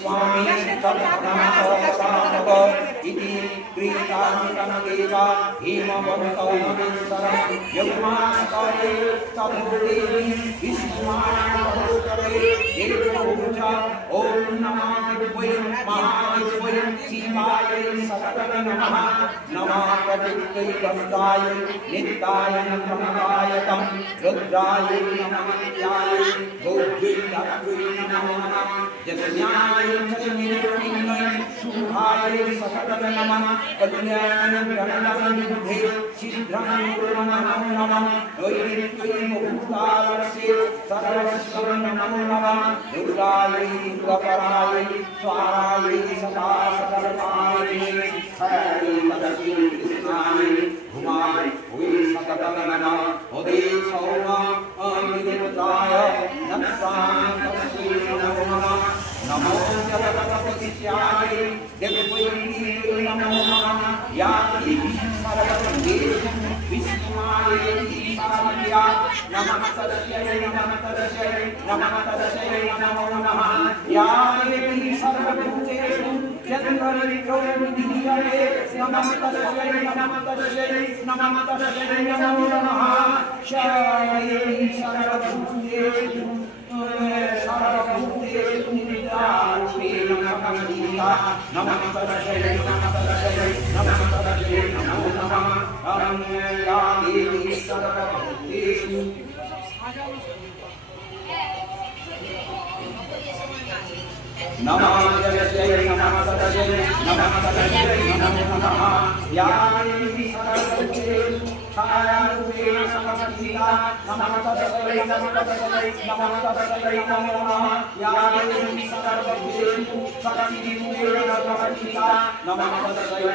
स्वामी इति क्रीतामितनदेवा हेमवन्तौमवेश्वरं यज्ञान्तरे तद्देवी विष्णुमानवस्तरे देवपूजा ॐ नमः वै महावै शिवाय सततं नमः नमः प्रतिदैवताय नित्याय नमः तं रुद्राय नमः नित्याय गौद्वै नमः जगन्याय चन्द्रनिर्विघ्नै शुभाय सततं नमः कल्याणगणनानिधे शीघ्रं नमो नमः वैरित्वैर्मुक्तालस्य सर्वस्वं नमो नमः दुर्गाय दुर्गापराय स्वाराय सदा सकलपाय हरे मदति कृष्णाय भुमाय वै सततं नमः उदे सौम अमृताय नमस्तां तस्मै नमो नमः नमो जगदपतिस्याय देवै नमो नमः या देवी सर्वदेशं विष्णुमाय ईशान्या नमः तस्यै नमः तस्यै नमो नमः या देवी सर्वभूतेषु चन्द्रनिर्विघ्ने नमः तस्यै नमो नमः शरण्ये सर्वभूतेषु सर्वभूतेषु नित्यारूपे नमः नमः तस्यै नमो नमः या देवी सर्वभूतेषु नमः तस्यै नमः नमः या देवी सर्वभूतेषु छायारूपेण समस्थिता नमः तस्यै नमो नमः या देवी सर्वभूतेषु शक्तिरूपेण समस्थिता नमः तस्यै